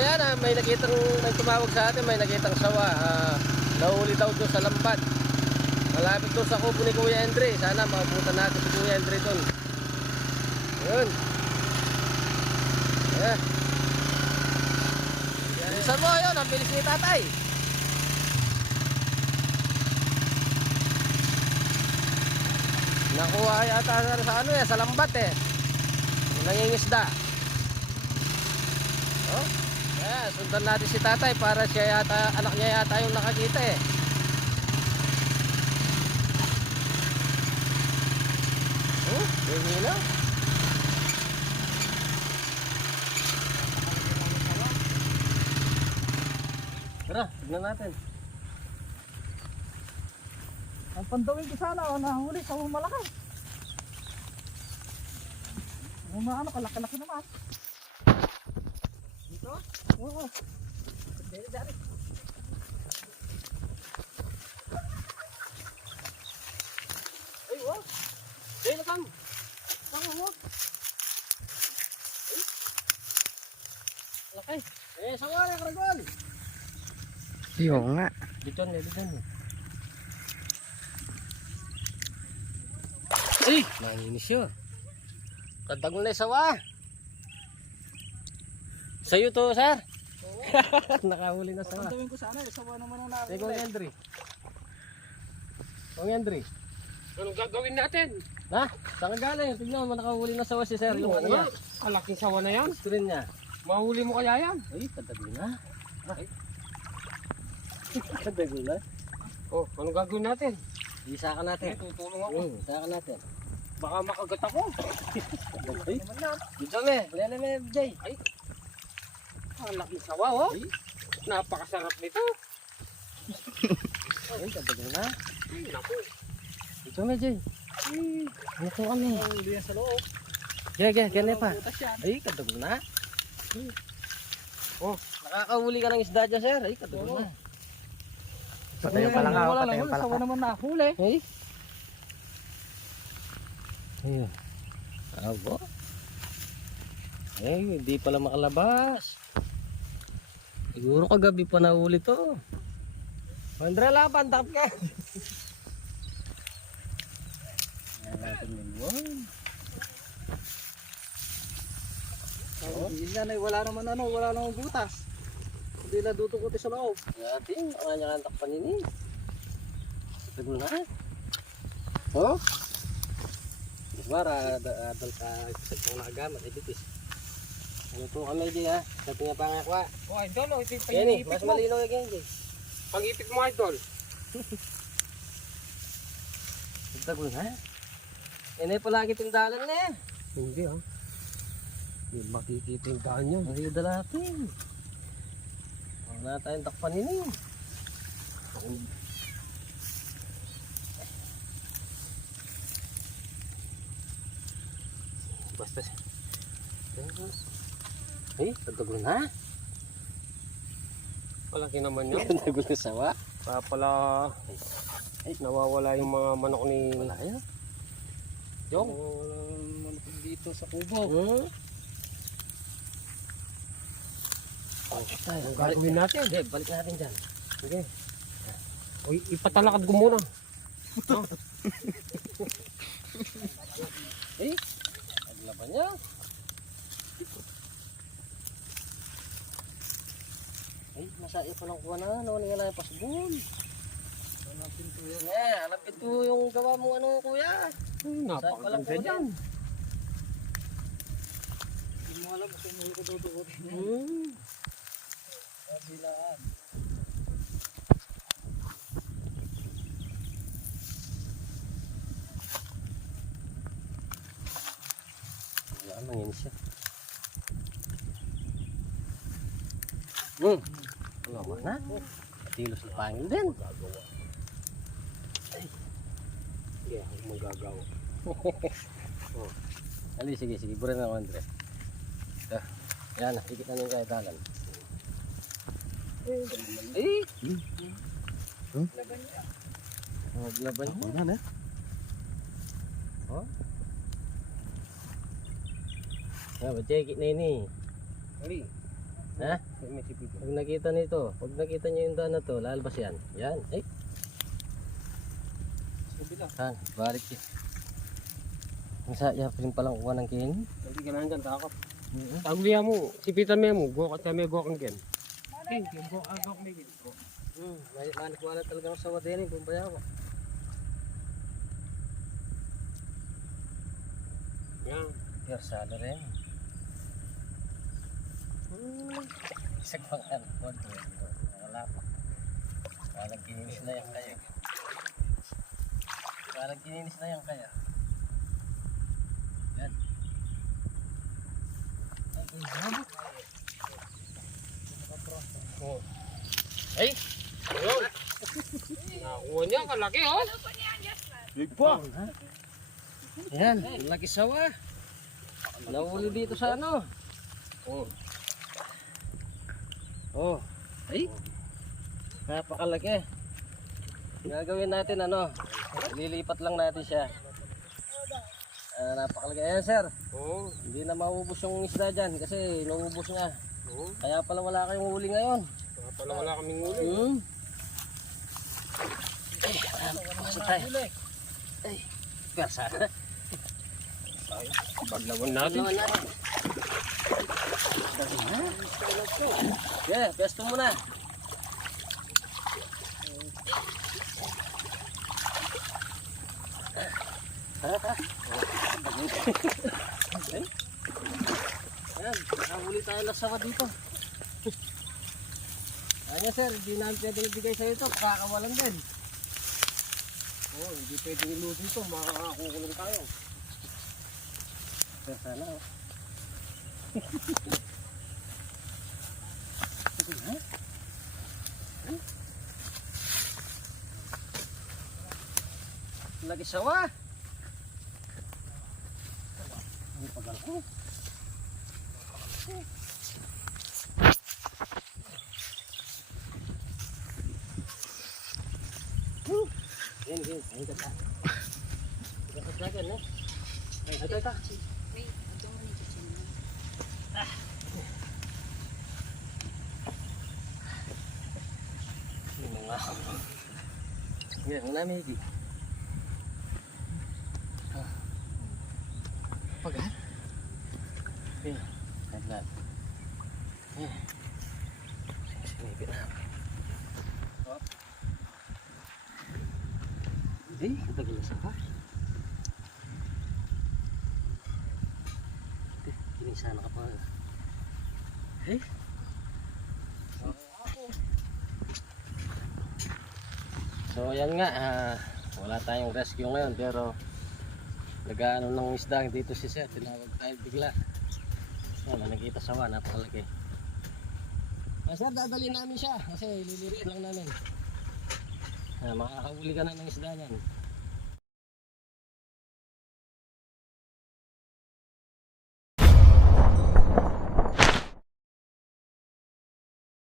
ayan may tumawag sa atin, may nakitang sawa. Nahuli daw doon sa lambat. Malapit doon sa kubo ni Kuya Andre. Sana maabutan natin si Kuya Andre doon. Yun. Ayan. Bilisan mo yun, ang bilis ni tatay. Nakuha yata sa ano sa lambat eh. Nangingisda. Oh. Yeah, sundan natin si tatay para siya yata, anak niya yata yung nakakita eh. Oh, hindi na. Tara, tignan natin. Ang pandawin ko sana, nahuli sa malaki. Ano, kalaki-laki naman. Dito? Oo. Dari-dari. Ay, wow. Dahil na kang. Wow. Laki. Sawa na karagol. Iyo nga. Dito na. Ay, nanginis yun. Kadagol na yung sawa. Sa'yo to, sir? Oo. Nakahuli na sawa. Pandawin ko sana, sawa naman ang Sige, nakahuli. Kung Henry. Anong gagawin natin? Ha? Saan ka galing? Tignan mo, nakahuli na sawa si sir. Yung ano niya. Kalaking sawa na yan. Screen niya. Mahuli mo kaya yan? Ay, kadagol na. Ay. Kadagol na. Oh, anong gagawin natin? Isa ka natin. Tutulong ako. Isa ka natin. Baka makagat ako. Ay, dito me. Lele me, Jay. Ay, kalaking sawa oh. Ay. Napakasarap nito. Ay, kadagol na. Ay, naku. Dito me, Jay. Ano to kami? Hindi yan sa loob. Gane pa. Butas yan. Ay, kadagol na. Oh, nakakahuli ka ng isda dyan, sir. Ay, kadagol na. Patayo pa lang ako, Wala patayo lang, pa lang sawa ako. naman nahuli. Ay. Ayun. Abo. Ay, hindi pala makalabas. Siguro kagabi pa nahuli to. Mandra lang, pantap ka. Ayan natin yun. Yun yan ay wala naman butas. Hindi na dutukote sa loob. Natin, ang kanyang takpan ini. Siguro na. Oh? Para adal ka sa pang nakagamit, editis. Ano po kami di ha? Sa pangakwa. Oh, idol, oh, ito yung Yan eh, pag-ipit mas mo. malinaw yung ganyan. Pag-ipit mo, idol. Ito na. Yan ay palagi tindalan na eh. Hindi ah. Hindi makikita yung daan niya. Ang hiyada natin. Wala na tayong takpan ini. Basta siya. Ay, tagol na. Malaki naman yun. Tagol na sawa. Kaya pala nawawala yung mga manok ni Wala yan. Jong. Walang malapit dito sa kubo. Tayo, Ang gagawin natin. Sige, balik natin dyan. Sige. Uy, ipatalakad ko muna. Eh, paglaban niya. Ay, masaya pa lang kuha na. Ano nga na yung pasbol. Alapit po yung gawa mo ano kuya. Napakaganda dyan. Hindi mo alam kung may kududukote niya. Kabilaan. Wala, nanginis siya. Wala na. Tilos na pangil din. Sige, ako magagawa. Ali, sige, bura na ako, Andre. Yan, nakikit na nung kaya dalan. Eh! Laban niya. Yan eh. Oh? Nga, check it na ini. Ali, Ha? May sipit. Pag nakita nito, pag nakita niyo yung daan na to, lalabas yan. Yan. Ay, Sabi lang. han, balik yun. Ang saya pa rin palang kuha ng kin. Hindi ka lang dyan, takot. Tagulihan mo, sipitan mo mo, gokot kami gokang gen. Okay, gokang may gen. May manikwala talagang sa wadeni, bumbaya ko. Yan. Yersado rin. Isang pang ano, wala pa. Parang kininis na yan kaya. Parang kininis na yan kaya. Yan. Oh. Ay! Ayun! Nakuha niya, kalaki oh! Big pa! Yan, laki sawa. Nahuli dito sa ano. Oh. Oh. Ay. Napakalaki. Gagawin natin ano. Lilipat lang natin siya. Napakalaki. Ayan sir. Oh. Hindi na maubos yung isda dyan kasi naubos nga. Oh. Kaya pala wala kayong huli ngayon. Kaya pala wala kaming uli. Ay, pasok tayo. Ay, persa. Paglawan natin. Ano natin? Yeah, pesto muna. Ayan, nakahuli tayo ng sawa dito. Ayan sir, hindi namin pwede ibigay sa ito, kakawalan din. Oh, hindi pwedeng ilusin ito, makakakukulong tayo. Pero sana oh. Lagi sawa. Ano pagal ko? Yan, ayun ka ta. Ika sa akin, no? Ay, ito. Ini mga yan, ang namin hindi. Pagal? Yan, naglag. Yan. Sinipin namin. Hop. Hindi, tagal na saka. Hindi sana ka pa. Eh? So yan nga, wala tayong rescue ngayon pero nag-ano ng isda dito si Sir, tinawag tayo bigla. Yan, nakita sawa, napakalaki. Sir, dadali namin siya kasi lilirit lang namin. Makakahuli ka na ng isda niyan.